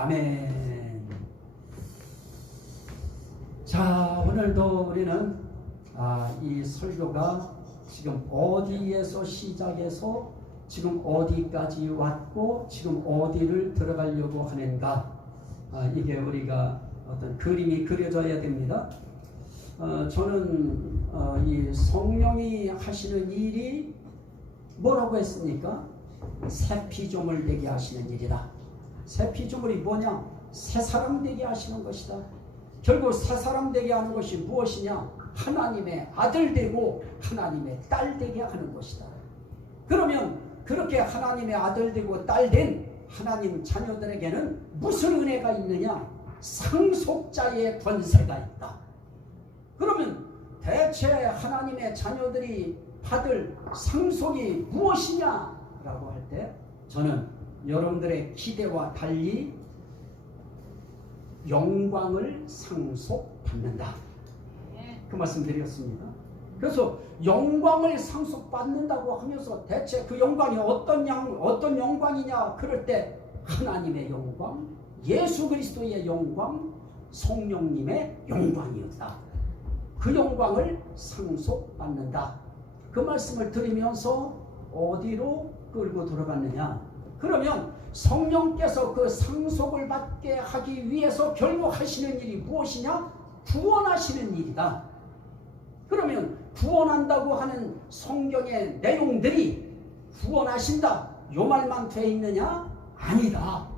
아멘. 자, 오늘도 우리는 이 설교가 지금 어디에서 시작해서 지금 어디까지 왔고 지금 어디를 들어가려고 하는가, 이게 우리가 어떤 그림이 그려져야 됩니다. 저는 이 성령이 하시는 일이 뭐라고 했습니까? 새 피조물 되게 하시는 일이다. 새 피조물이 뭐냐? 새 사람 되게 하시는 것이다. 결국 새 사람 되게 하는 것이 무엇이냐? 하나님의 아들 되고 하나님의 딸 되게 하는 것이다. 그러면 그렇게 하나님의 아들 되고 딸 된 하나님 자녀들에게는 무슨 은혜가 있느냐? 상속자의 권세가 있다. 그러면 대체 하나님의 자녀들이 받을 상속이 무엇이냐라고 할 때 저는 여러분들의 기대와 달리 영광을 상속받는다. 그 말씀 드렸습니다. 그래서 영광을 상속받는다고 하면서 대체 그 영광이 어떤 영광이냐? 그럴 때 하나님의 영광, 예수 그리스도의 영광, 성령님의 영광이었다. 그 영광을 상속받는다. 그 말씀을 들으면서 어디로 끌고 들어갔느냐? 그러면 성령께서 그 상속을 받게 하기 위해서 결국 하시는 일이 무엇이냐? 구원하시는 일이다. 그러면 구원한다고 하는 성경의 내용들이 구원하신다, 요 말만 돼 있느냐? 아니다.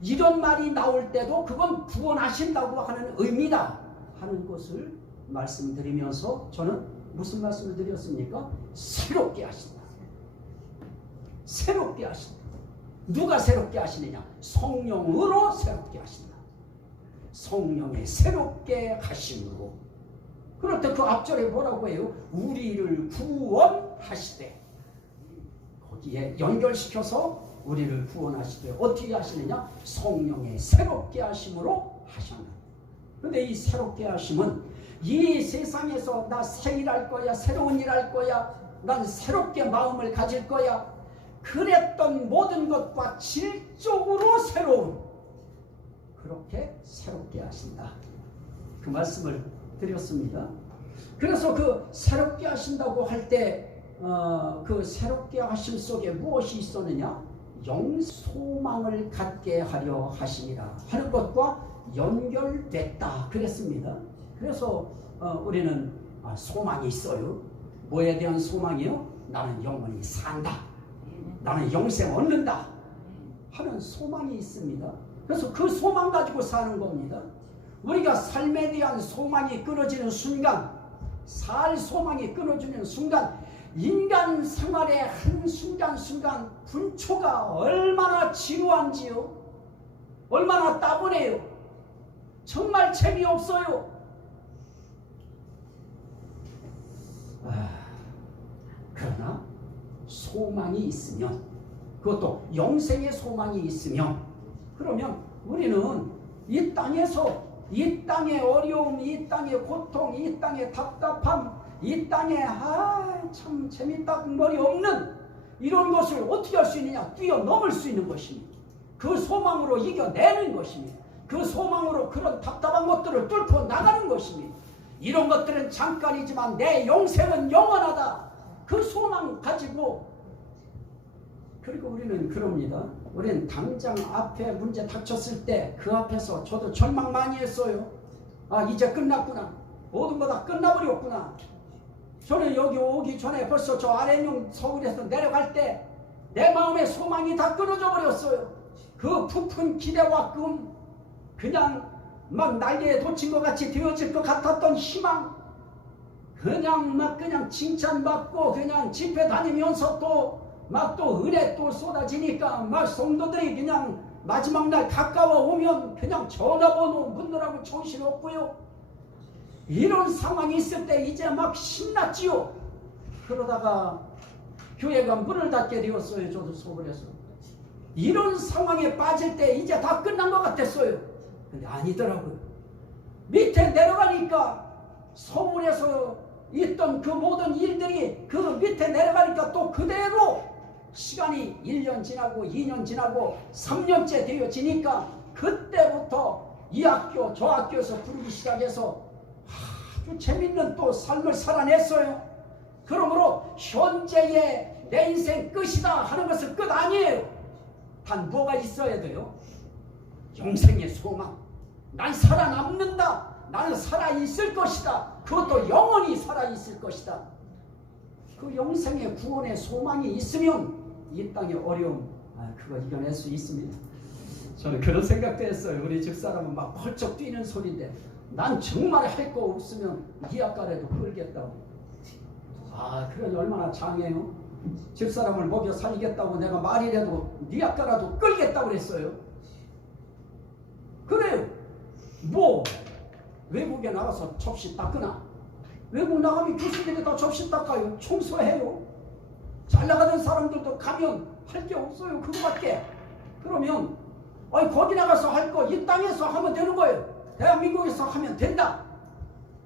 이런 말이 나올 때도 그건 구원하신다고 하는 의미다 하는 것을 말씀드리면서 저는 무슨 말씀을 드렸습니까? 새롭게 하신다. 새롭게 하신다. 누가 새롭게 하시느냐? 성령으로 새롭게 하신다. 성령의 새롭게 하심으로. 그럴 때 그 앞절에 뭐라고 해요? 우리를 구원하시되. 거기에 연결시켜서 우리를 구원하시되 어떻게 하시느냐? 성령의 새롭게 하심으로 하셨다. 그런데 이 새롭게 하심은 이 세상에서 나 새 일 할 거야, 새로운 일 할 거야, 난 새롭게 마음을 가질 거야, 그랬던 모든 것과 질적으로 새로운, 그렇게 새롭게 하신다. 그 말씀을 드렸습니다. 그래서 그 새롭게 하신다고 할 때 그 새롭게 하심 속에 무엇이 있었느냐? 영소망을 갖게 하려 하심이라 하는 것과 연결됐다 그랬습니다. 그래서 우리는 소망이 있어요. 뭐에 대한 소망이요? 나는 영원히 산다, 나는 영생 얻는다 하는 소망이 있습니다. 그래서 그 소망 가지고 사는 겁니다. 우리가 삶에 대한 소망이 끊어지는 순간, 살 소망이 끊어지는 순간, 인간 생활의 한순간순간 분초가 얼마나 지루한지요, 얼마나 따분해요. 정말 재미없어요. 그러나 소망이 있으면, 그것도 영생의 소망이 있으면, 그러면 우리는 이 땅에서 이 땅의 어려움, 이 땅의 고통, 이 땅의 답답함, 이 땅에 참 재밌다 머리 없는 이런 것을 어떻게 할 수 있느냐? 뛰어넘을 수 있는 것입니다. 그 소망으로 이겨내는 것입니다. 그 소망으로 그런 답답한 것들을 뚫고 나가는 것입니다. 이런 것들은 잠깐이지만 내 영생은 영원하다. 그 소망 가지고, 그리고 우리는 그럽니다. 우리는 당장 앞에 문제 닥쳤을 때 그 앞에서 저도 절망 많이 했어요. 이제 끝났구나. 모든 거 다 끝나버렸구나. 저는 여기 오기 전에 벌써 저 아래령 서울에서 내려갈 때 내 마음의 소망이 다 끊어져 버렸어요. 그 부푼 기대와 꿈, 그냥 막 날개에 돋친 것 같이 되어질 것 같았던 희망, 그냥 칭찬받고 그냥 집회 다니면서 또 은혜 또 쏟아지니까 막 성도들이 그냥 마지막 날 가까워 오면 그냥 전화번호 묻느라고 정신없고요. 이런 상황이 있을 때 이제 막 신났지요. 그러다가 교회가 문을 닫게 되었어요. 저도 서울에서. 이런 상황에 빠질 때 이제 다 끝난 것 같았어요. 근데 아니더라고요. 밑에 내려가니까 서울에서 있던 그 모든 일들이 그 밑에 내려가니까 또 그대로 시간이 1년 지나고 2년 지나고 3년째 되어지니까 그때부터 이 학교 저 학교에서 부르기 시작해서 아주 재밌는 또 삶을 살아냈어요. 그러므로 현재의 내 인생 끝이다 하는 것은 끝 아니에요. 단 뭐가 있어야 돼요? 영생의 소망. 난 살아남는다. 나는 살아있을 것이다. 그것도 영원히 살아있을 것이다. 그 영생의 구원의 소망이 있으면 이 땅의 어려움 그거 이겨낼 수 있습니다. 저는 그런 생각도 했어요. 우리 집사람은 막 펄쩍 뛰는 소리인데 난 정말 할 거 없으면 네 아까라도 끌겠다고. 그러니 얼마나 장해요. 집사람을 먹여 살리겠다고 내가 말이라도 네 아까라도 끌겠다고 그랬어요. 그래요. 뭐 외국에 나가서 접시 닦으나? 외국 나가면 교수들이 다 접시 닦아요. 청소해요. 잘 나가는 사람들도 가면 할 게 없어요. 그거밖에. 그러면 거기 나가서 할 거 이 땅에서 하면 되는 거예요. 대한민국에서 하면 된다.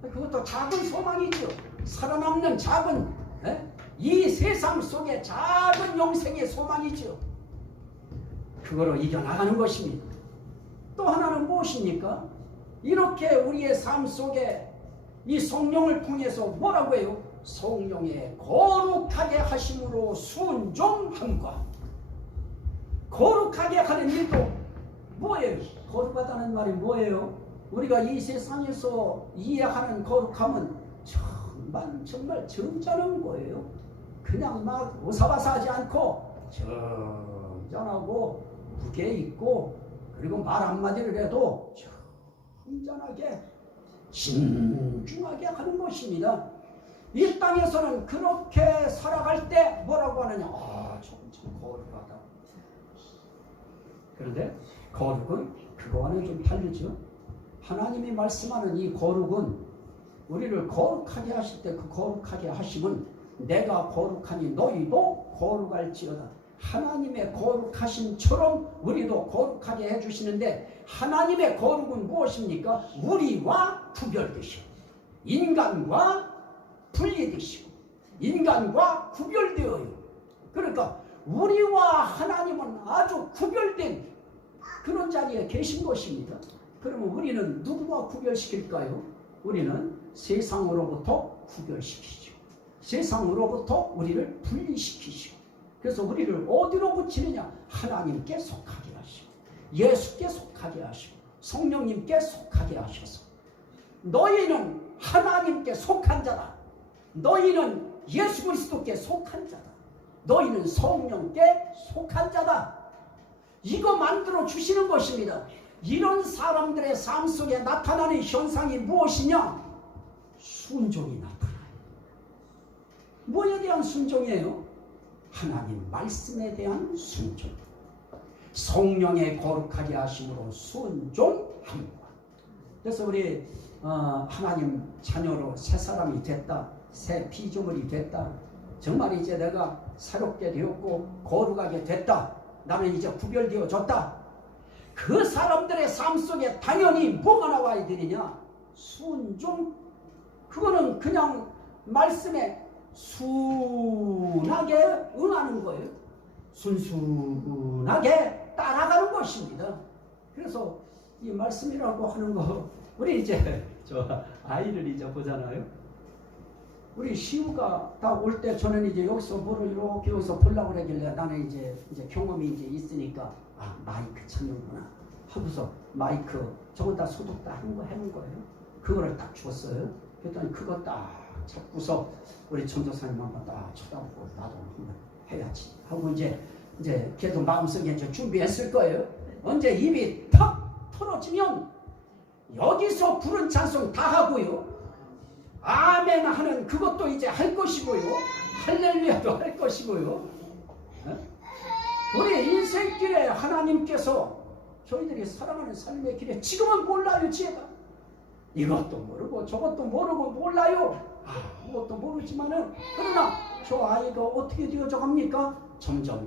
그것도 작은 소망이죠. 살아남는 작은 이 세상 속에 작은 영생의 소망이죠. 그거로 이겨나가는 것입니다. 또 하나는 무엇입니까? 이렇게 우리의 삶 속에 이 성령을 통해서 뭐라고 해요? 성령의 거룩하게 하심으로 순종함과. 거룩하게 하는 일도 뭐예요? 거룩하다는 말이 뭐예요? 우리가 이 세상에서 이해하는 거룩함은 정말 점잖은 거예요. 그냥 막 오사바사하지 않고 점잖하고 무게 있고 그리고 말 한마디를 해도 점잖하게 신중하게 하는 것입니다. 이 땅에서는 그렇게 살아갈 때 뭐라고 하느냐? 저건 참 거룩하다. 그런데 거룩은 그거와는 좀 다르죠. 하나님이 말씀하는 이 거룩은 우리를 거룩하게 하실 때 그 거룩하게 하심은 내가 거룩하니 너희도 거룩할지어다. 하나님의 거룩하심처럼 우리도 거룩하게 해주시는데 하나님의 거룩은 무엇입니까? 우리와 구별되시고 인간과 분리되시고 인간과 구별되어요. 그러니까 우리와 하나님은 아주 구별된 그런 자리에 계신 것입니다. 그러면 우리는 누구와 구별시킬까요? 우리는 세상으로부터 구별시키죠. 세상으로부터 우리를 분리시키시고 그래서 우리를 어디로 붙이느냐? 하나님께 속하게 하시고 예수께 속하게 하시고 성령님께 속하게 하셔서 너희는 하나님께 속한 자다. 너희는 예수 그리스도께 속한 자다. 너희는 성령께 속한 자다. 이거 만들어 주시는 것입니다. 이런 사람들의 삶 속에 나타나는 현상이 무엇이냐? 순종이 나타나요. 뭐에 대한 순종이에요? 하나님 말씀에 대한 순종. 성령의 거룩하게 하심으로 순종합니다. 그래서 우리 하나님 자녀로 새 사람이 됐다. 새 피조물이 됐다. 정말 이제 내가 새롭게 되었고 거룩하게 됐다. 나는 이제 구별되어졌다. 그 사람들의 삶 속에 당연히 뭐가 나와야 되느냐? 순종. 그거는 그냥 말씀에 순하게 응하는 거예요. 순순하게 따라가는 것입니다. 그래서 이 말씀이라고 하는 거 우리 이제 저 아이를 이제 보잖아요. 우리 시우가 다 올 때 저는 이제 여기서 뭐를 이렇게 여기서 보려고 그러길래 나는 이제 경험이 이제 있으니까 마이크 찾는구나 하고서 마이크 저건 다 소독 다 해놓은 거예요. 그거를 딱 줬어요. 그랬더니 그거 딱 잡고서 우리 전도사님 한번 딱 쳐다보고 나도 한번 해야지 하고 이제 걔도 마음속에 이제 준비했을 거예요. 언제 입이 탁 털어지면 여기서 부른 찬송 다 하고요. 아멘 하는 그것도 이제 할 것이고요. 할렐루야도 할 것이고요. 우리 인생길에 하나님께서 저희들이 살아가는 삶의 길에 지금은 몰라요. 제가 이것도 모르고 저것도 모르고 몰라요. 아무것도 모르지만은 그러나 저 아이가 어떻게 되어져 갑니까? 점점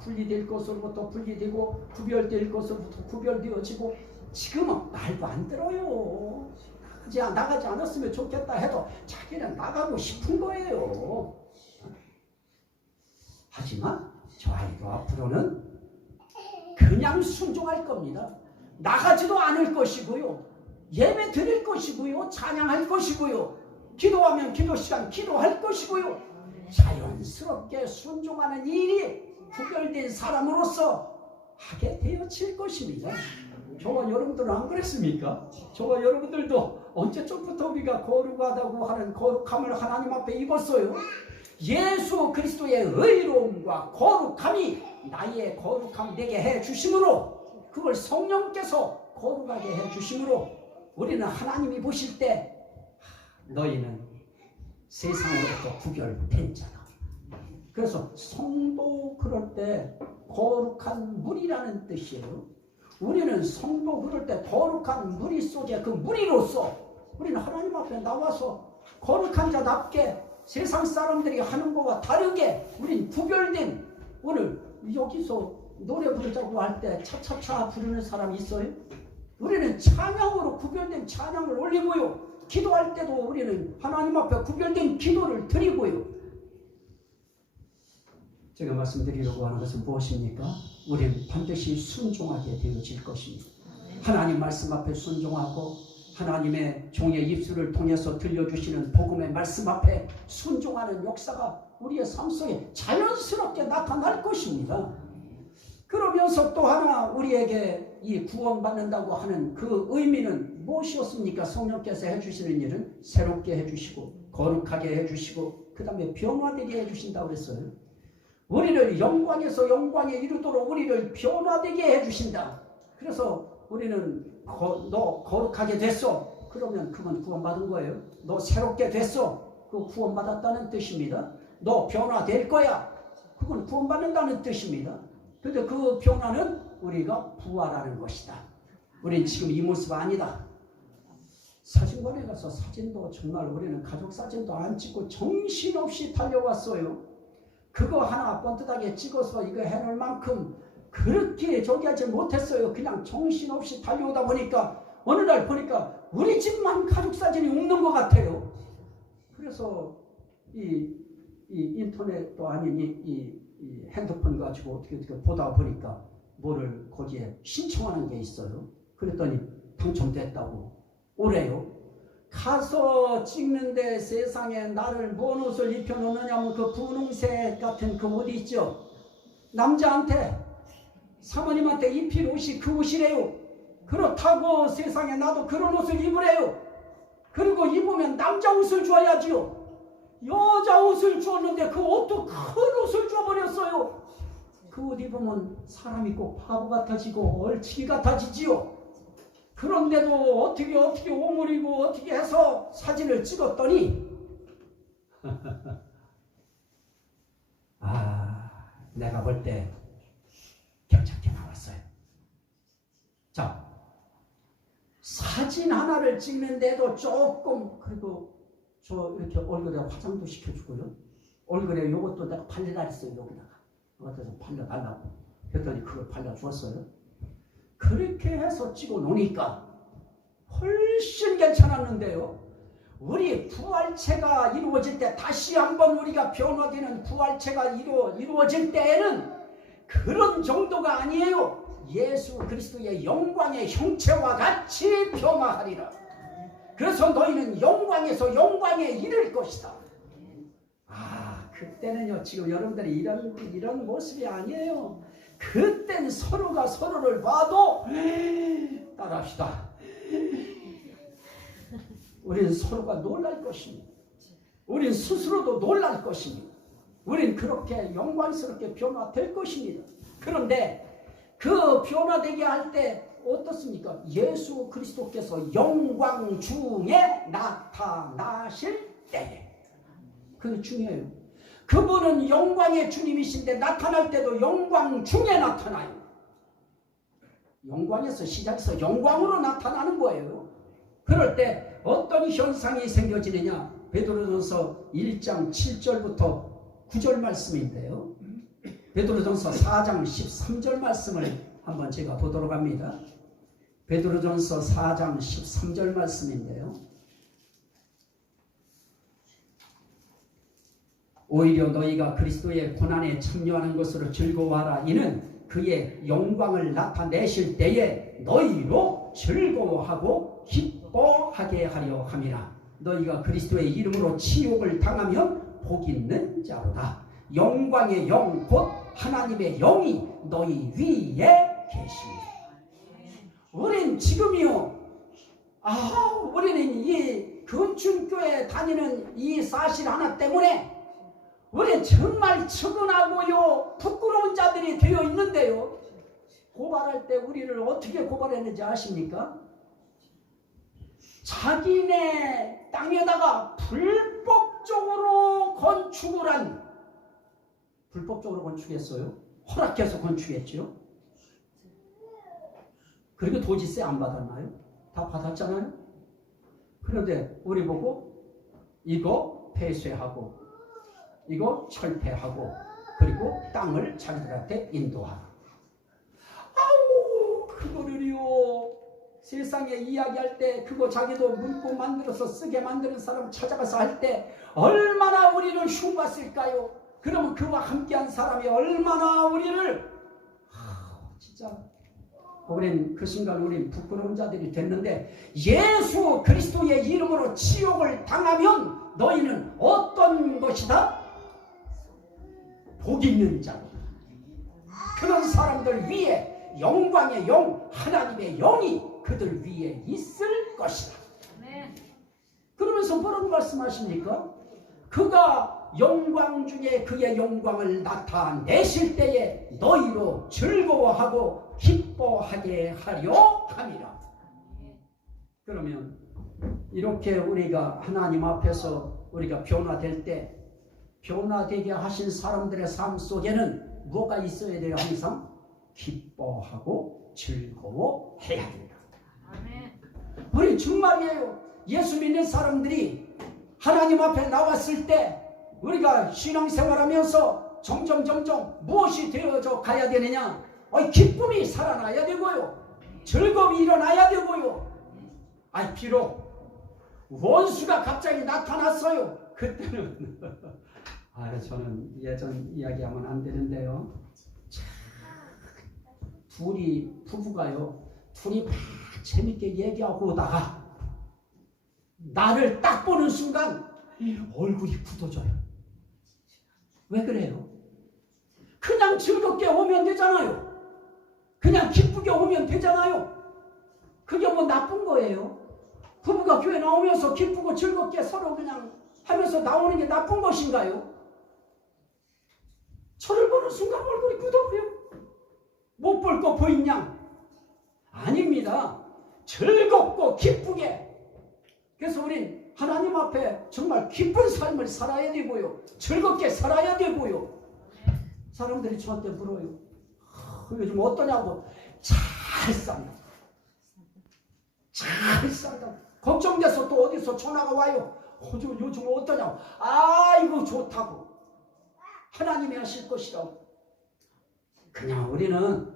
분리될 것으로부터 분리되고 구별될 것으로부터 구별되어지고 지금은 말도 안 들어요. 나가지 않았으면 좋겠다 해도 자기는 나가고 싶은 거예요. 하지만 저 아이도 앞으로는 그냥 순종할 겁니다. 나가지도 않을 것이고요. 예배 드릴 것이고요. 찬양할 것이고요. 기도하면 기도 시간 기도할 것이고요. 자연스럽게 순종하는 일이 구별된 사람으로서 하게 되어질 것입니다. 저와 여러분들은 안 그랬습니까? 저와 여러분들도 언제쯤부터 우리가 거룩하다고 하는 거룩함을 하나님 앞에 입었어요. 예수 그리스도의 의로움과 거룩함이 나의 거룩함 되게 해주심으로, 그걸 성령께서 거룩하게 해주심으로 우리는 하나님이 보실 때 너희는 세상으로부터 구별된 자다. 그래서 성도 그럴 때 거룩한 물이라는 뜻이에요. 우리는 성도 그럴 때 거룩한 무리 속에 그 무리로서 우리는 하나님 앞에 나와서 거룩한 자답게 세상 사람들이 하는 것과 다르게 우린 구별된, 오늘 여기서 노래 부르자고 할 때 차차차 부르는 사람 있어요? 우리는 찬양으로 구별된 찬양을 올리고요. 기도할 때도 우리는 하나님 앞에 구별된 기도를 드리고요. 제가 말씀드리려고 하는 것은 무엇입니까? 우리는 반드시 순종하게 되어질 것입니다. 하나님 말씀 앞에 순종하고 하나님의 종의 입술을 통해서 들려주시는 복음의 말씀 앞에 순종하는 역사가 우리의 삶 속에 자연스럽게 나타날 것입니다. 그러면서 또 하나 우리에게 이 구원받는다고 하는 그 의미는 무엇이었습니까? 성령께서 해주시는 일은 새롭게 해주시고 거룩하게 해주시고 그 다음에 변화되게 해주신다고 그랬어요. 우리를 영광에서 영광에 이르도록 우리를 변화되게 해주신다. 그래서 우리는 너 거룩하게 됐어. 그러면 그건 구원받은 거예요. 너 새롭게 됐어. 그거 구원받았다는 뜻입니다. 너 변화될 거야. 그건 구원받는다는 뜻입니다. 근데 그 변화는 우리가 부활하는 것이다. 우린 지금 이 모습 아니다. 사진관에 가서 사진도 정말 우리는 가족 사진도 안 찍고 정신없이 달려왔어요. 그거 하나 번듯하게 찍어서 이거 해놓을 만큼 그렇게 저기 하지 못했어요. 그냥 정신없이 달려오다 보니까 어느 날 보니까 우리 집만 가족 사진이 없는 것 같아요. 그래서 이 인터넷도 아닌 이 핸드폰 가지고 어떻게 보다 보니까 뭐를 거기에 신청하는 게 있어요. 그랬더니 당첨됐다고 오래요. 가서 찍는데 세상에 나를 뭔 옷을 입혀놓느냐면 그 분홍색 같은 그 옷 있죠. 남자한테 사모님한테 입힐 옷이 그 옷이래요. 그렇다고 세상에 나도 그런 옷을 입으래요. 그리고 입으면 남자 옷을 줘야지요. 여자 옷을 주었는데 그 옷도 큰 옷을 줘버렸어요. 그 옷 입으면 사람이 꼭 바보 같아지고 얼치기 같아지지요. 그런데도 어떻게 오므리고 어떻게 해서 사진을 찍었더니 내가 볼 때 괜찮게 나왔어요. 자, 사진 하나를 찍는데도 조금 그래도 저 이렇게 얼굴에 화장도 시켜주고요. 얼굴에 요것도 내가 발려라 했어요. 여기다가 이것도 발려달라고 그랬더니 그걸 발려주었어요. 그렇게 해서 찍어 놓으니까 훨씬 괜찮았는데요. 우리 부활체가 이루어질 때 다시 한번 우리가 변화되는 부활체가 이루어질 때에는 그런 정도가 아니에요. 예수 그리스도의 영광의 형체와 같이 변화하리라. 그래서 너희는 영광에서 영광에 이를 것이다. 그때는요, 지금 여러분들이 이런 모습이 아니에요. 그때는 서로가 서로를 봐도 따라합시다. 우리는 서로가 놀랄 것입니다. 우리는 스스로도 놀랄 것입니다. 우리는 그렇게 영광스럽게 변화될 것입니다. 그런데 그 변화되게 할 때 어떻습니까? 예수 그리스도께서 영광 중에 나타나실 때에. 그게 중요해요. 그분은 영광의 주님이신데 나타날 때도 영광 중에 나타나요. 영광에서 시작해서 영광으로 나타나는 거예요. 그럴 때 어떤 현상이 생겨지느냐? 베드로전서 1장 7절부터 9절 말씀인데요. 베드로전서 4장 13절 말씀을 한번 제가 보도록 합니다. 베드로전서 4장 13절 말씀인데요. 오히려 너희가 그리스도의 고난에 참여하는 것으로 즐거워하라. 이는 그의 영광을 나타내실 때에 너희로 즐거워하고 기뻐하게 하려 함이라. 너희가 그리스도의 이름으로 치욕을 당하면 복 있는 자로다. 영광의 영 곧 하나님의 영이 너희 위에 계십니다. 우린 지금이요, 우리는 이 건축교회 다니는 이 사실 하나 때문에 우리 정말 측은하고요 부끄러운 자들이 되어 있는데요, 고발할 때 우리를 어떻게 고발했는지 아십니까? 자기네 땅에다가 불법적으로 건축했어요. 허락해서 건축했죠. 그리고 도지세 안 받았나요? 다 받았잖아요. 그런데 우리 보고 이거 폐쇄하고 이거 철폐하고 그리고 땅을 자기들한테 인도하라. 그거를요 세상에 이야기할 때 그거 자기도 문구 만들어서 쓰게 만드는 사람 찾아가서 할 때 얼마나 우리를 흉봤을까요? 그러면 그와 함께한 사람이 얼마나 우리를 진짜 우린 그 순간 우린 부끄러운 자들이 됐는데, 예수 그리스도의 이름으로 치욕을 당하면 너희는 어떤 것이다? 복 있는 자로다. 그런 사람들 위에 영광의 영 하나님의 영이 그들 위에 있을 것이다. 그러면서 뭐라고 말씀하십니까? 그가 영광 중에 그의 영광을 나타내실 때에 너희로 즐거워하고 기뻐하게 하려 함이라. 그러면 이렇게 우리가 하나님 앞에서 우리가 변화될 때 변화되게 하신 사람들의 삶 속에는 뭐가 있어야 돼요? 항상 기뻐하고 즐거워해야 된다. 우리 정말이에요. 예수 믿는 사람들이 하나님 앞에 나왔을 때 우리가 신앙생활하면서 점점 무엇이 되어져 가야 되느냐? 기쁨이 살아나야 되고요, 즐거움이 일어나야 되고요. 비록 원수가 갑자기 나타났어요. 그때는 저는 예전 이야기하면 안 되는데요, 부부가요 둘이 막 재밌게 얘기하고 오다가 나를 딱 보는 순간 얼굴이 굳어져요. 왜 그래요? 그냥 즐겁게 오면 되잖아요. 그냥 기쁘게 오면 되잖아요. 그게 뭐 나쁜 거예요? 부부가 교회 나오면서 기쁘고 즐겁게 서로 그냥 하면서 나오는 게 나쁜 것인가요? 저를 보는 순간 얼굴이 굳어버려요. 못 볼 거 보이냐? 아닙니다. 즐겁고 기쁘게. 그래서 우린 하나님 앞에 정말 기쁜 삶을 살아야 되고요, 즐겁게 살아야 되고요. 사람들이 저한테 물어요. 요즘 어떠냐고. 잘 산다. 잘 산다. 걱정돼서 또 어디서 전화가 와요. 요즘 어떠냐고. 이거 좋다고. 하나님이 하실 것이라고. 그냥 우리는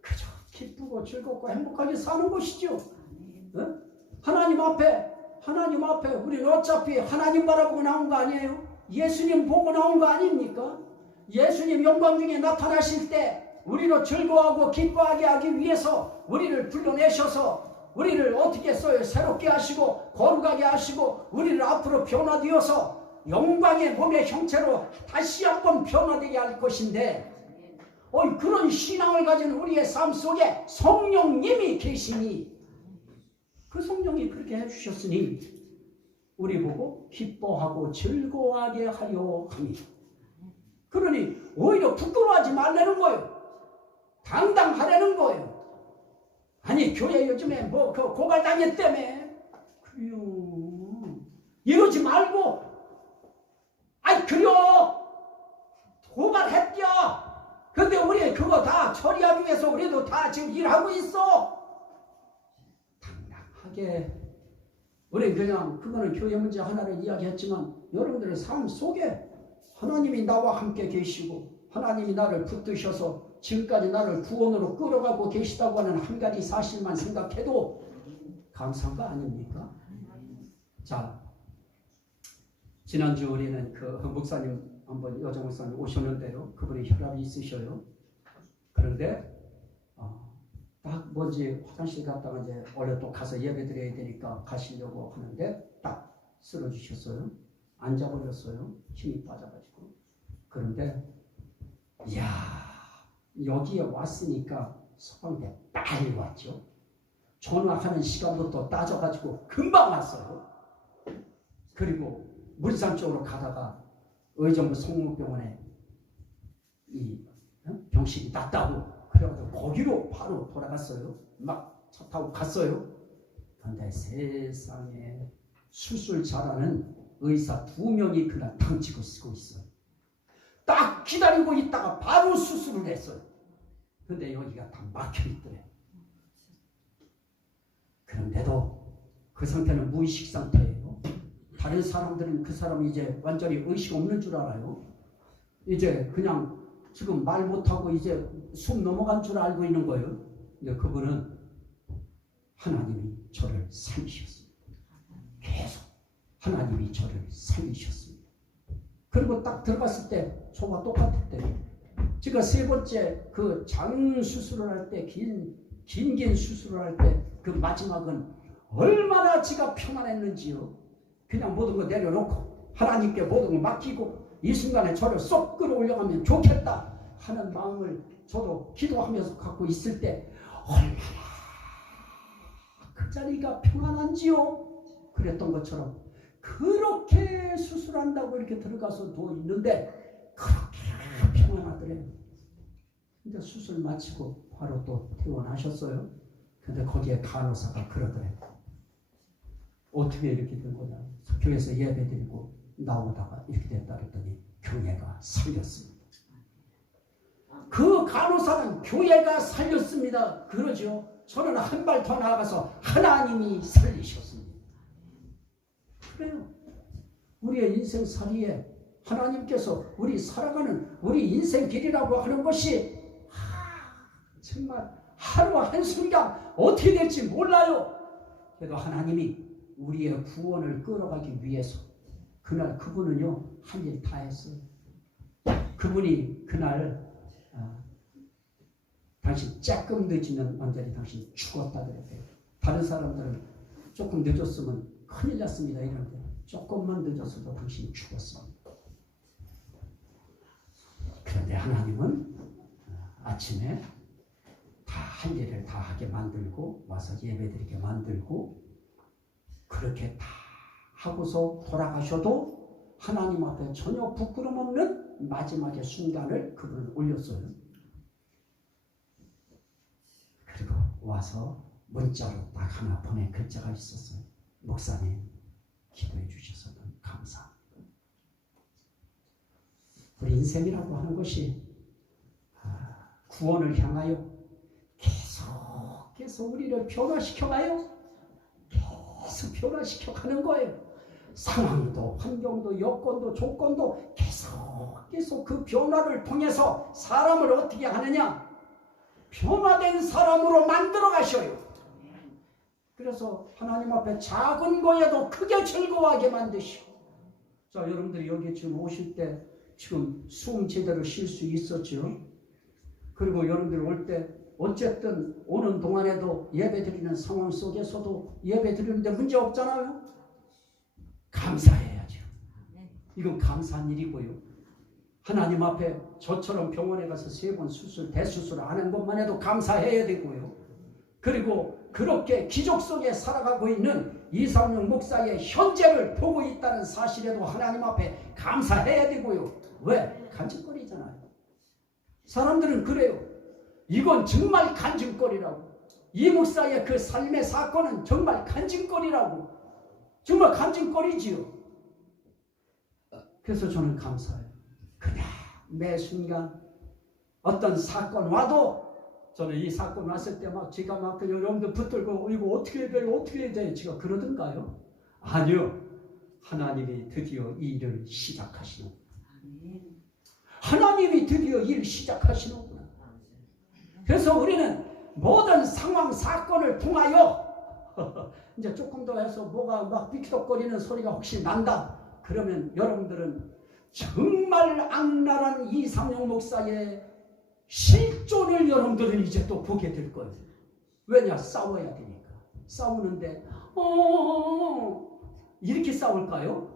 그저 기쁘고 즐겁고 행복하게 사는 것이죠. 하나님 앞에 우리는 어차피 하나님 바라보고 나온 거 아니에요? 예수님 보고 나온 거 아닙니까? 예수님 영광 중에 나타나실 때 우리로 즐거워하고 기뻐하게 하기 위해서 우리를 불러내셔서 우리를 어떻게 써요? 새롭게 하시고 거룩하게 하시고 우리를 앞으로 변화되어서 영광의 몸의 형체로 다시 한번 변화되게 할 것인데, 그런 신앙을 가진 우리의 삶 속에 성령님이 계시니, 그 성령이 그렇게 해주셨으니 우리 보고 기뻐하고 즐거워하게 하려 합니다. 그러니 오히려 부끄러워하지 말라는 거예요. 당당하라는 거예요. 아니 교회 요즘에 뭐 그 고발당했다며. 그래요. 이러지 말고 그래요. 고발했죠. 근데 우리 그거 다 처리하기 위해서 우리도 다 지금 일하고 있어. 당당하게. 우리 그냥 그거는 교회 문제 하나를 이야기했지만 여러분들의 삶 속에 하나님이 나와 함께 계시고 하나님이 나를 붙드셔서 지금까지 나를 구원으로 끌어가고 계시다고 하는 한 가지 사실만 생각해도 감사한 거 아닙니까? 자, 지난주 우리는 그 목사님 한번 여정 목사님 오셨는데요. 그분이 혈압이 있으셔요. 그런데 딱 뭔지 화장실 갔다가 이제 원래 또 가서 예배 드려야 되니까 가시려고 하는데 딱 쓰러지셨어요. 앉아버렸어요. 힘이 빠져가지고. 그런데 이야, 여기에 왔으니까 서방대 빨리 왔죠. 전화하는 시간부터 따져가지고 금방 왔어요. 그리고 물산 쪽으로 가다가 의정부 성모병원에 이 병실이 났다고 그래가지고 거기로 바로 돌아갔어요. 막 차 타고 갔어요. 그런데 세상에 수술 잘하는 의사 2명이 그날 당직을 쓰고 있어요. 딱 기다리고 있다가 바로 수술을 했어요. 근데 여기가 다 막혀있더래. 그런데도 그 상태는 무의식 상태예요. 다른 사람들은 그 사람이 이제 완전히 의식 없는 줄 알아요. 이제 그냥 지금 말 못하고 이제 숨 넘어간 줄 알고 있는 거예요. 근데 그분은 하나님이 저를 살리셨습니다. 계속 하나님이 저를 살리셨습니다. 그리고 딱 들어갔을 때 저와 똑같았대요. 제가 3번째 그 장 수술을 할 때 긴 수술을 할 때 그 마지막은 얼마나 지가 평안했는지요. 그냥 모든 거 내려놓고 하나님께 모든 거 맡기고 이 순간에 저를 쏙 끌어올려가면 좋겠다 하는 마음을 저도 기도하면서 갖고 있을 때 얼마나 그 자리가 평안한지요. 그랬던 것처럼 그렇게 수술한다고 이렇게 들어가서 누워 있는데 그렇게 평안하더래요. 근데 수술 마치고 바로 또 퇴원하셨어요. 근데 거기에 간호사가 그러더래요. 어떻게 이렇게 된 거냐. 교회에서 예배드리고 나오다가 이렇게 됐다 그랬더니 교회가 살렸습니다. 그 간호사는 교회가 살렸습니다. 그러죠. 저는 한 발 더 나아가서 하나님이 살리셨습니다. 그래요. 우리의 인생살이에 하나님께서 우리 살아가는 우리 인생 길이라고 하는 것이 정말 하루 한순간 어떻게 될지 몰라요. 그래도 하나님이 우리의 구원을 끌어가기 위해서 그날 그분은요 한 일 다 했어요. 그분이 그날 당신 조금 늦으면 완전히 당신 죽었다 그랬대요. 다른 사람들은 조금 늦었으면 큰일 났습니다 이런데 조금만 늦었어도 당신이 죽었습니다. 그런데 하나님은 아침에 다 할 일을 다 하게 만들고 와서 예배드리게 만들고 그렇게 다 하고서 돌아가셔도 하나님 앞에 전혀 부끄럼 없는 마지막의 순간을 그분은 올렸어요. 그리고 와서 문자로 딱 하나 보낸 글자가 있었어요. 목사님 기도해 주셔서 감사합니다. 우리 인생이라고 하는 것이 구원을 향하여 계속 우리를 변화시켜가요. 계속 변화시켜가는 거예요. 상황도 환경도 여건도 조건도 계속 그 변화를 통해서 사람을 어떻게 하느냐? 변화된 사람으로 만들어 가셔요. 그래서 하나님 앞에 작은 거에도 크게 즐거워하게 만드시고. 자, 여러분들이 여기 지금 오실 때 지금 숨 제대로 쉴 수 있었죠. 그리고 여러분들 올 때 어쨌든 오는 동안에도 예배드리는 상황 속에서도 예배드리는데 문제 없잖아요. 감사해야죠. 이건 감사한 일이고요. 하나님 앞에 저처럼 병원에 가서 3번 대수술을 하는 것만 해도 감사해야 되고요. 그리고 그렇게 기적 속에 살아가고 있는 이상용 목사의 현재를 보고 있다는 사실에도 하나님 앞에 감사해야 되고요. 왜? 간증거리잖아요. 사람들은 그래요. 이건 정말 간증거리라고. 이 목사의 그 삶의 사건은 정말 간증거리라고. 정말 간증거리지요. 그래서 저는 감사해요. 그냥 매 순간 어떤 사건 와도 저는 이 사건 왔을 때 막 제가 막 여러분들 붙들고 이거 어떻게 해야 돼요? 어떻게 해야 돼요? 제가 그러던가요? 아니요. 하나님이 드디어 이 일을 시작하시는. 하나님이 드디어 일을 시작하시는구나. 그래서 우리는 모든 상황 사건을 통하여 이제 조금 더 해서 뭐가 막 삐끗거리는 소리가 혹시 난다. 그러면 여러분들은 정말 악랄한 이상용 목사의 실존을 여러분들은 이제 또 보게 될 거예요. 왜냐? 싸워야 되니까. 싸우는데 이렇게 싸울까요?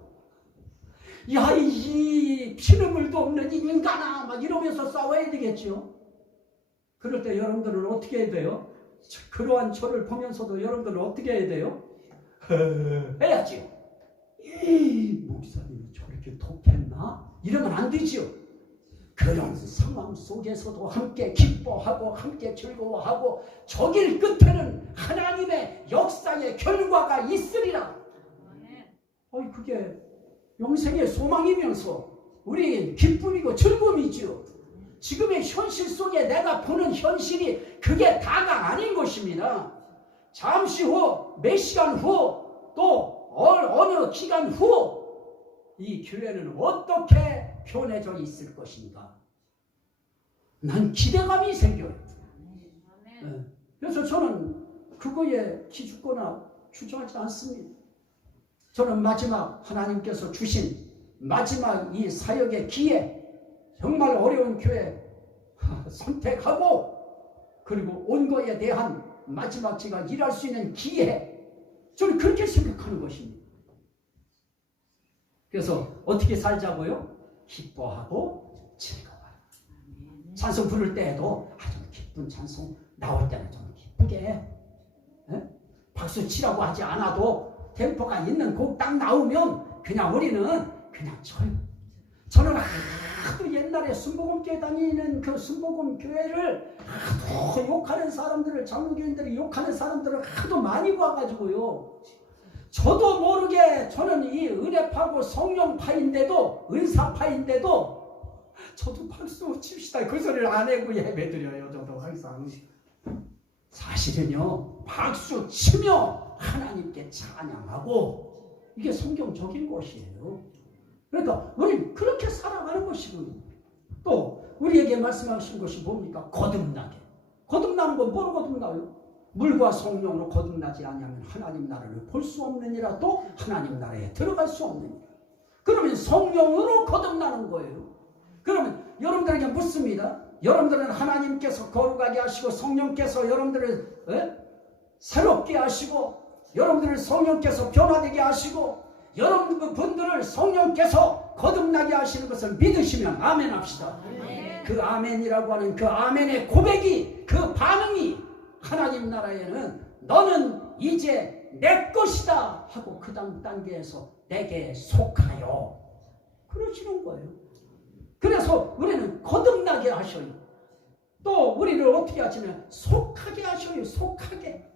야, 이 피눈물도 없는 인간아 막 이러면서 싸워야 되겠죠. 그럴 때 여러분들은 어떻게 해야 돼요? 그러한 저를 보면서도 여러분들은 어떻게 해야 돼요? 해야지요. 목사님이 저렇게 독했나? 이러면 안 되지요. 그런 상황 속에서도 함께 기뻐하고 함께 즐거워하고 저길 끝에는 하나님의 역사의 결과가 있으리라. 그게 영생의 소망이면서 우리에게 기쁨이고 즐거움이죠. 지금의 현실 속에 내가 보는 현실이 그게 다가 아닌 것입니다. 잠시 후, 몇 시간 후, 또 어느 기간 후 이 교회는 어떻게 변해져 있을 것인가? 난 기대감이 생겨요. 그래서 저는 그거에 기죽거나 주저하지 않습니다. 저는 마지막 하나님께서 주신 마지막 이 사역의 기회, 정말 어려운 교회 선택하고 그리고 온 거에 대한 마지막 제가 일할 수 있는 기회, 저는 그렇게 생각하는 것입니다. 그래서 어떻게 살자고요? 기뻐하고 즐거워요. 찬송 부를 때에도 아주 기쁜 찬송 나올 때는 좀 기쁘게 박수 치라고 하지 않아도 템포가 있는 곡 딱 나오면 그냥 우리는 그냥 쳐요. 저는 하도 옛날에 순복음교회 다니는 그 순복음 교회를 하도 욕하는 사람들을, 장로교인들이 욕하는 사람들을 하도 많이 봐가지고요. 저도 모르게 저는 이 은혜파고 성령파인데도, 은사파인데도 저도 박수 칩시다 그 소리를 안 하고 예배드려요. 저도 항상. 사실은요, 박수 치며 하나님께 찬양하고 이게 성경적인 것이에요. 그러니까 우리는 그렇게 살아가는 것이고요. 또 우리에게 말씀하신 것이 뭡니까? 거듭나게. 거듭나는 건 뭐로 거듭나요? 물과 성령으로 거듭나지 않으면 하나님 나라를 볼 수 없느니라, 또 하나님 나라에 들어갈 수 없느니라. 그러면 성령으로 거듭나는 거예요. 그러면 여러분들에게 묻습니다. 여러분들은 하나님께서 거룩하게 하시고 성령께서 여러분들을 새롭게 하시고 여러분들을 성령께서 변화되게 하시고 여러분들을 성령께서 거듭나게 하시는 것을 믿으시면 아멘 합시다. 그 아멘이라고 하는 그 아멘의 고백이, 그 반응이 하나님 나라에는 너는 이제 내 것이다 하고 그 다음 단계에서 내게 속하여 그러시는 거예요. 그래서 우리는 거듭나게 하셔요. 또 우리를 어떻게 하시냐면 속하게 하셔요. 속하게.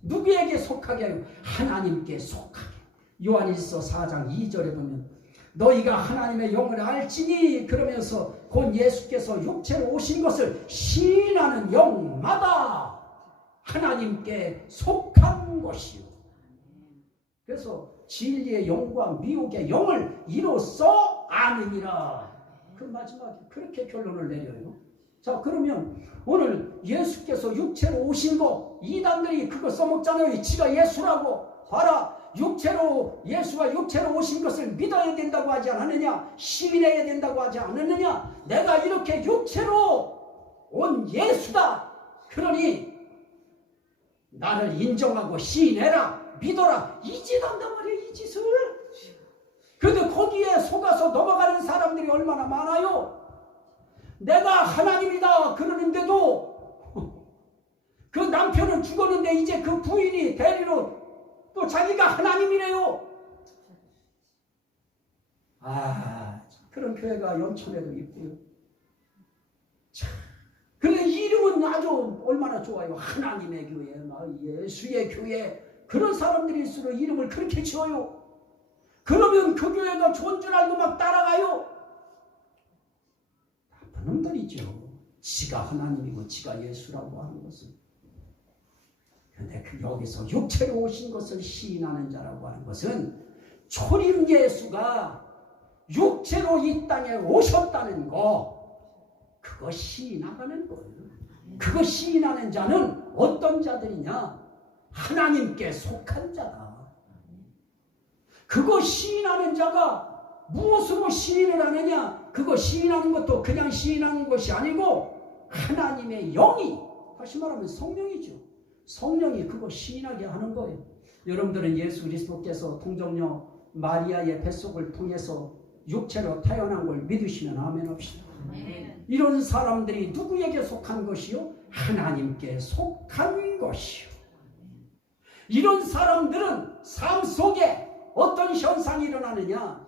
누구에게 속하게 하요? 하나님께 속하게. 요한일서 4장 2절에 보면 너희가 하나님의 영을 알지니, 그러면서 곧 예수께서 육체로 오신 것을 시인하는 영마다 하나님께 속한 것이요. 그래서 진리의 영과 미혹의 영을 이로써 아느니라. 그 마지막에 그렇게 결론을 내려요. 자, 그러면 오늘 예수께서 육체로 오신 거, 이단들이 그거 써먹잖아요. 지가 예수라고. 봐라, 육체로, 예수가 육체로 오신 것을 믿어야 된다고 하지 않았느냐? 시인해야 된다고 하지 않았느냐? 내가 이렇게 육체로 온 예수다. 그러니 나를 인정하고 시인해라, 믿어라. 이 짓 한단 말이에요. 이 짓을. 그런데 거기에 속아서 넘어가는 사람들이 얼마나 많아요. 내가 하나님이다 그러는데도 그 남편은 죽었는데 이제 그 부인이 대리로 또 자기가 하나님이래요. 그런 교회가 연천에도 있고요. 그런데 이름은 아주 얼마나 좋아요. 하나님의 교회, 예수의 교회. 그런 사람들일수록 이름을 그렇게 지어요. 그러면 그 교회가 좋은 줄 알고 막 따라가요. 나쁜 놈들이죠. 지가 하나님이고 지가 예수라고 하는 것은. 그런데 여기서 육체로 오신 것을 시인하는 자라고 하는 것은 초림 예수가 육체로 이 땅에 오셨다는 거, 그거 시인하는 거예요. 그거 시인하는 자는 어떤 자들이냐? 하나님께 속한 자다. 그거 시인하는 자가 무엇으로 시인을 하느냐? 그거 시인하는 것도 그냥 시인하는 것이 아니고 하나님의 영이, 다시 말하면 성령이죠. 성령이 그거 시인하게 하는 거예요. 여러분들은 예수 그리스도께서 동정녀 마리아의 뱃속을 통해서 육체로 태어난 걸 믿으시면 아멘 합시다. 이런 사람들이 누구에게 속한 것이요? 하나님께 속한 것이요. 이런 사람들은 삶 속에 어떤 현상이 일어나느냐?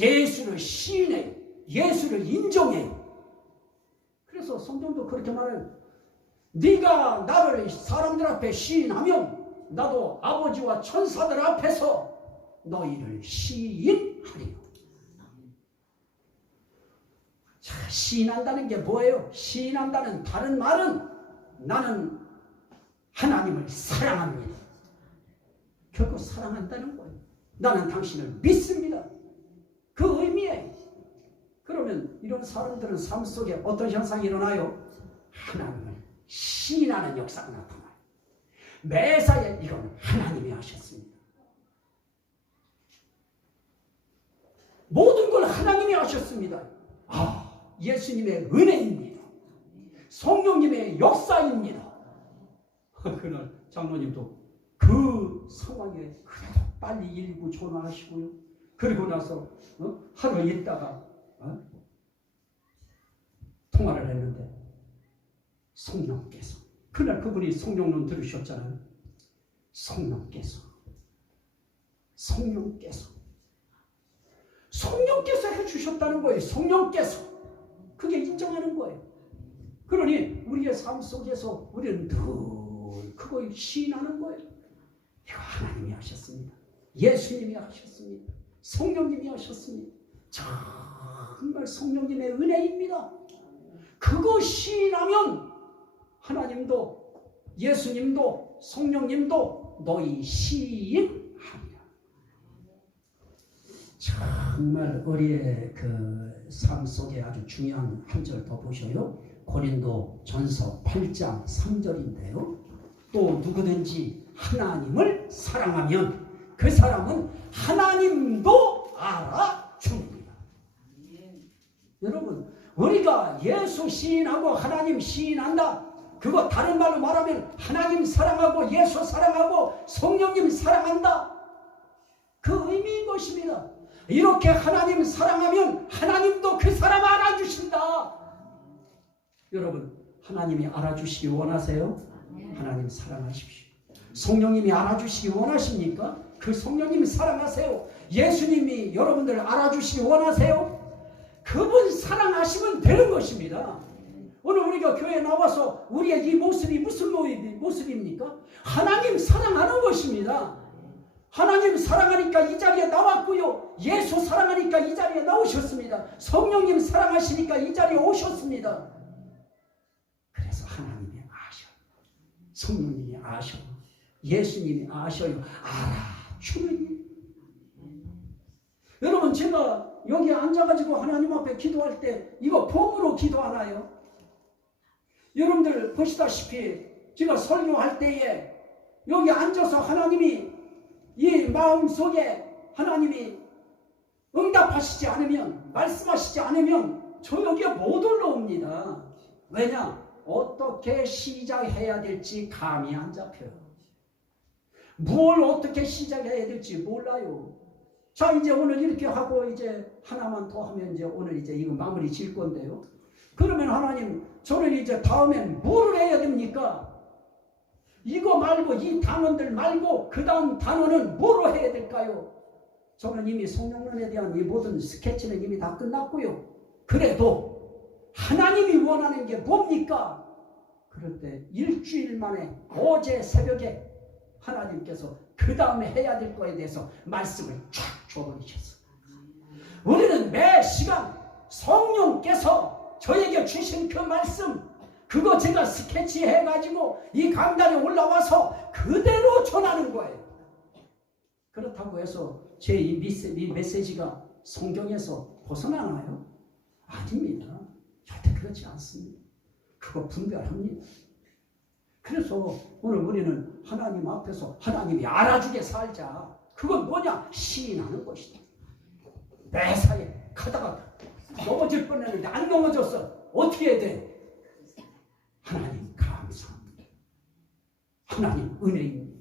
예수를 시인해요. 예수를 인정해요. 그래서 성경도 그렇게 말해요. 네가 나를 사람들 앞에 시인하면 나도 아버지와 천사들 앞에서 너희를 시인하리요. 자, 시인한다는 게 뭐예요? 시인한다는 다른 말은 나는 하나님을 사랑합니다. 결국 사랑한다는 거예요. 나는 당신을 믿습니다. 그 의미예요. 그러면 이런 사람들은 삶 속에 어떤 현상이 일어나요? 하나님을 시인하는 역사가 나타나요. 매사에 이건 하나님이 하셨습니다. 모든 걸 하나님이 하셨습니다. 예수님의 은혜입니다. 성령님의 역사입니다. 그날 장로님도 그 상황에 그래도 빨리 일부 전화하시고요. 그리고 나서 하루 있다가 통화를 했는데 성령께서, 그날 그분이 성령론 들으셨잖아요. 성령께서 해주셨다는 거예요. 성령께서. 그게 인정하는 거예요. 그러니 우리의 삶 속에서 우리는 늘 그거 시인하는 거예요. 이거 하나님이 하셨습니다. 예수님이 하셨습니다. 성령님이 하셨습니다. 정말 성령님의 은혜입니다. 그거 시인하면 하나님도 예수님도 성령님도 너희 시인하리라. 정말 우리의 그 삶 속에 아주 중요한 한 절 더 보셔요. 고린도 전서 8장 3절인데요. 또 누구든지 하나님을 사랑하면 그 사람은 하나님도 알아줍니다. 여러분, 우리가 예수 시인하고 하나님 시인한다. 그거 다른 말로 말하면 하나님 사랑하고 예수 사랑하고 성령님 사랑한다. 그 의미인 것입니다. 이렇게 하나님 사랑하면 하나님도 그 사람 알아주신다. 여러분, 하나님이 알아주시기 원하세요? 하나님 사랑하십시오. 성령님이 알아주시기 원하십니까? 그 성령님이 사랑하세요. 예수님이 여러분들 알아주시기 원하세요? 그분 사랑하시면 되는 것입니다. 오늘 우리가 교회에 나와서 우리의 이 모습이 무슨 모습입니까? 하나님 사랑하는 것입니다. 하나님 사랑하니까 이 자리에 나왔고요. 예수 사랑하니까 이 자리에 나오셨습니다. 성령님 사랑하시니까 이 자리에 오셨습니다. 그래서 하나님이 아셔요. 성령님이 아셔요. 예수님이 아셔요. 알아주는. 여러분, 제가 여기 앉아가지고 하나님 앞에 기도할 때 이거 봄으로 기도하나요? 여러분들 보시다시피 제가 설교할 때에 여기 앉아서 하나님이 이 마음속에 하나님이 응답하시지 않으면, 말씀하시지 않으면 저 여기에 못 올라옵니다. 왜냐? 어떻게 시작해야 될지 감이 안 잡혀요. 뭘 어떻게 시작해야 될지 몰라요. 자, 이제 오늘 이렇게 하고 이제 하나만 더 하면 이제 오늘 이제 이거 마무리 질 건데요. 그러면 하나님, 저는 이제 다음엔 뭐를 해야 됩니까? 이거 말고, 이 단원들 말고 그 다음 단원은 뭐로 해야 될까요? 저는 이미 성령론에 대한 이 모든 스케치는 이미 다 끝났고요. 그래도 하나님이 원하는 게 뭡니까? 그럴 때 일주일 만에 어제 새벽에 하나님께서 그 다음에 해야 될 거에 대해서 말씀을 쫙 줘버리셨어요. 우리는 매 시간 성령께서 저에게 주신 그 말씀, 그거 제가 스케치해가지고 이 강단에 올라와서 그대로 전하는 거예요. 그렇다고 해서 제 이 메시지가 성경에서 벗어나나요? 아닙니다. 절대 그렇지 않습니다. 그거 분별합니다. 그래서 오늘 우리는 하나님 앞에서 하나님이 알아주게 살자. 그건 뭐냐? 시인하는 것이다. 매사에 가다가 넘어질 뻔했는데 안 넘어졌어. 어떻게 해야 돼? 하나님 감사합니다. 하나님 은혜입니다.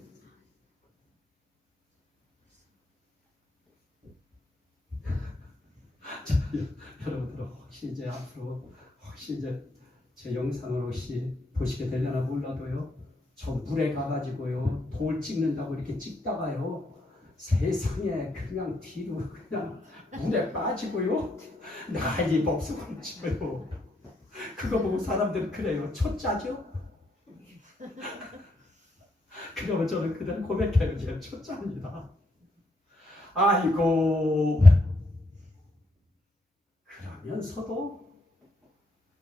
자, 여러분들 혹시 이제 앞으로 혹시 이제 제 영상을 혹시 보시게 되려나 몰라도요, 저 물에 가가지고요 돌 찍는다고 이렇게 찍다가요 세상에 그냥 뒤로 그냥 물에 빠지고요 난리 법석을 치고요. 그거 보고 사람들은 그래요. 초짜죠? 그러면 저는 그대로 고백해요. 제가 초짜입니다. 아이고, 그러면서도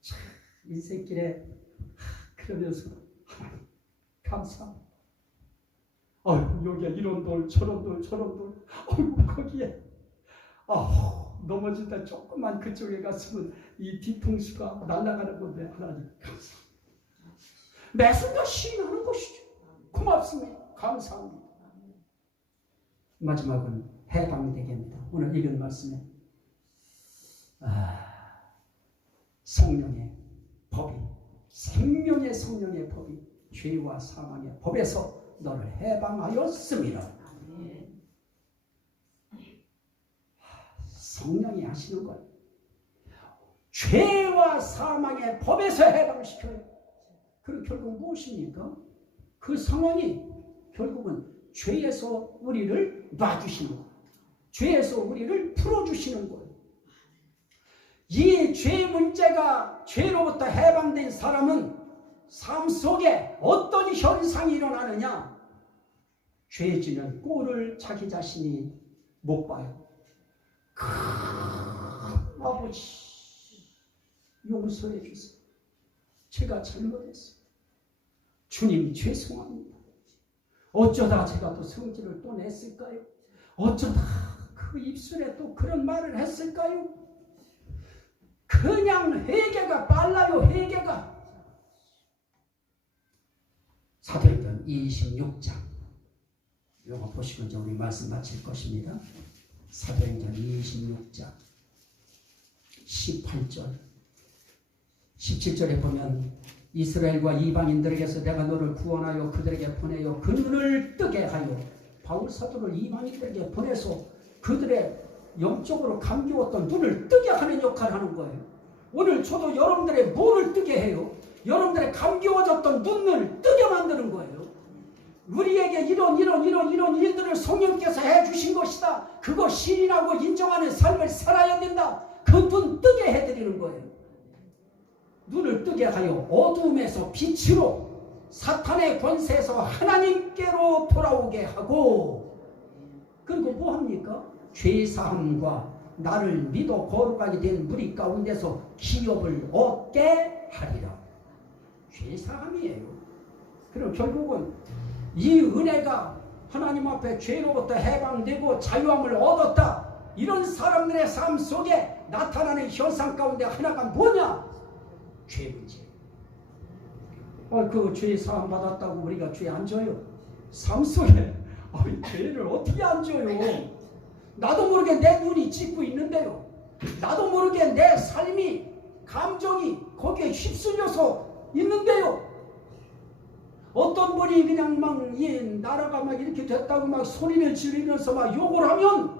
참 인생길에 그러면서 하나님 감사합니다. 여기에 이런 돌 저런 돌 저런 돌 거기에 넘어질 때 조금만 그쪽에 갔으면 이 뒤통수가 날아가는 건데 하나님 감사합니다. 매 순간 시인하는 것이죠. 고맙습니다. 감사합니다. 마지막은 해방이 되겠습니다. 오늘 읽은 말씀에 성령의 법이, 생명의 성령의 법이 죄와 사망의 법에서 너를 해방하였습니다. 성령이 하시는 것, 죄와 사망의 법에서 해방시켜요. 그럼 결국 무엇입니까? 그 상황이 결국은 죄에서 우리를 놔주시는 거예요. 죄에서 우리를 풀어주시는 거예요. 이 죄 문제가, 죄로부터 해방된 사람은 삶 속에 어떤 현상이 일어나느냐? 죄 지는 꼴을 자기 자신이 못 봐요. 아버지 용서해 주세요. 제가 잘못했어요. 주님 죄송합니다. 어쩌다 제가 또 성질을 또 냈을까요? 어쩌다 그 입술에 또 그런 말을 했을까요? 그냥 회개가 빨라요. 회개가. 사도행전 26장 이거 보시고 이제 우리 말씀 마칠 것입니다. 사도행전 26장 18절 17절에 보면 이스라엘과 이방인들에게서 내가 너를 구원하여 그들에게 보내요 그 눈을 뜨게 하여, 바울 사도를 이방인들에게 보내서 그들의 영적으로 감기웠던 눈을 뜨게 하는 역할을 하는 거예요. 오늘 저도 여러분들의 눈을 뜨게 해요. 여러분들의 감기워졌던 눈을 뜨게 만드는 거예요. 우리에게 이런 일들을 성령께서 해주신 것이다. 그거 시인하고 인정하는 삶을 살아야 된다. 그 눈 뜨게 해드리는 거예요. 눈을 뜨게 하여 어두움에서 빛으로, 사탄의 권세에서 하나님께로 돌아오게 하고, 그리고 뭐 합니까? 죄사함과 나를 믿어 거룩하게 된 무리 가운데서 기업을 얻게 하리라. 죄사함이에요. 그럼 결국은 이 은혜가 하나님 앞에 죄로부터 해방되고 자유함을 얻었다. 이런 사람들의 삶 속에 나타나는 현상 가운데 하나가 뭐냐? 죄 문제. 그 죄 사함 받았다고 우리가 죄 안 져요? 삶 속에 죄를 어떻게 안 져요? 나도 모르게 내 눈이 찢고 있는데요. 나도 모르게 내 삶이, 감정이 거기에 휩쓸려서 있는데요. 어떤 분이 그냥 막 나라가 막 이렇게 됐다고 막 소리를 지르면서 막 욕을 하면,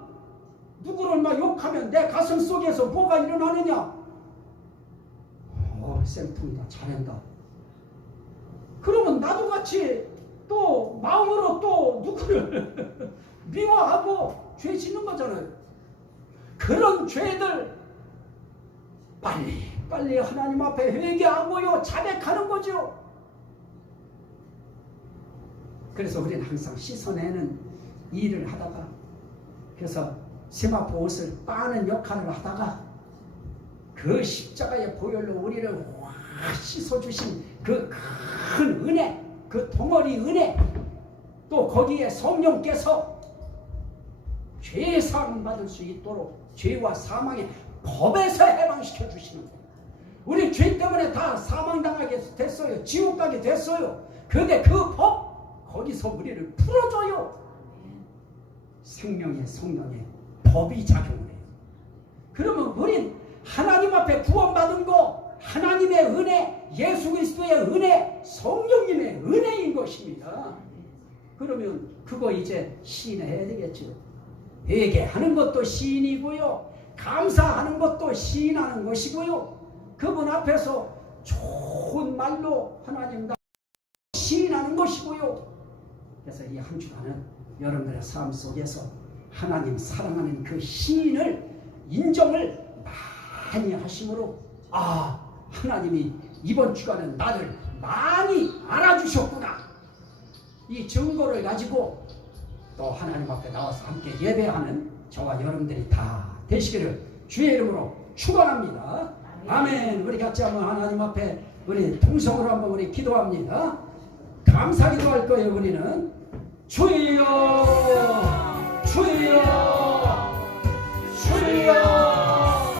누구를 막 욕하면 내 가슴 속에서 뭐가 일어나느냐? 쌤통이다, 잘한다. 그러면 나도 같이 또 마음으로 또 누구를 미워하고 죄 짓는 거잖아요. 그런 죄들 빨리 하나님 앞에 회개하고요 자백하는 거죠. 그래서 우리는 항상 씻어내는 일을 하다가, 그래서 세마포 옷을 빠는 역할을 하다가, 그 십자가의 보혈로 우리를 확 씻어주신 그 큰 은혜, 그 덩어리 은혜, 또 거기에 성령께서 죄사함 받을 수 있도록 죄와 사망의 법에서 해방시켜 주시는 거예요. 우리 죄 때문에 다 사망당하게 됐어요. 지옥 가게 됐어요. 그런데 그 법, 거기서 우리를 풀어줘요. 생명의 성령의 법이 작용을 해요. 그러면 우린 하나님 앞에 구원받은 거 하나님의 은혜, 예수 그리스도의 은혜, 성령님의 은혜인 것입니다. 그러면 그거 이제 시인해야 되겠죠. 회개하는 것도 시인이고요, 감사하는 것도 시인하는 것이고요, 그분 앞에서 좋은 말로 하나님 시인하는 것이고요. 그래서 이 한 주간은 여러분들의 삶 속에서 하나님 사랑하는 그 시인을 인정을 많이 하심으로, 아, 하나님이 이번 주간은 나를 많이 알아주셨구나, 이 증거를 가지고 또 하나님 앞에 나와서 함께 예배하는 저와 여러분들이 다 되시기를 주의 이름으로 축원합니다. 아멘. 우리 같이 한번 하나님 앞에 우리 통성으로 한번 우리 기도합니다. 감사 기도할 거예요. 우리는 주여 주여 주여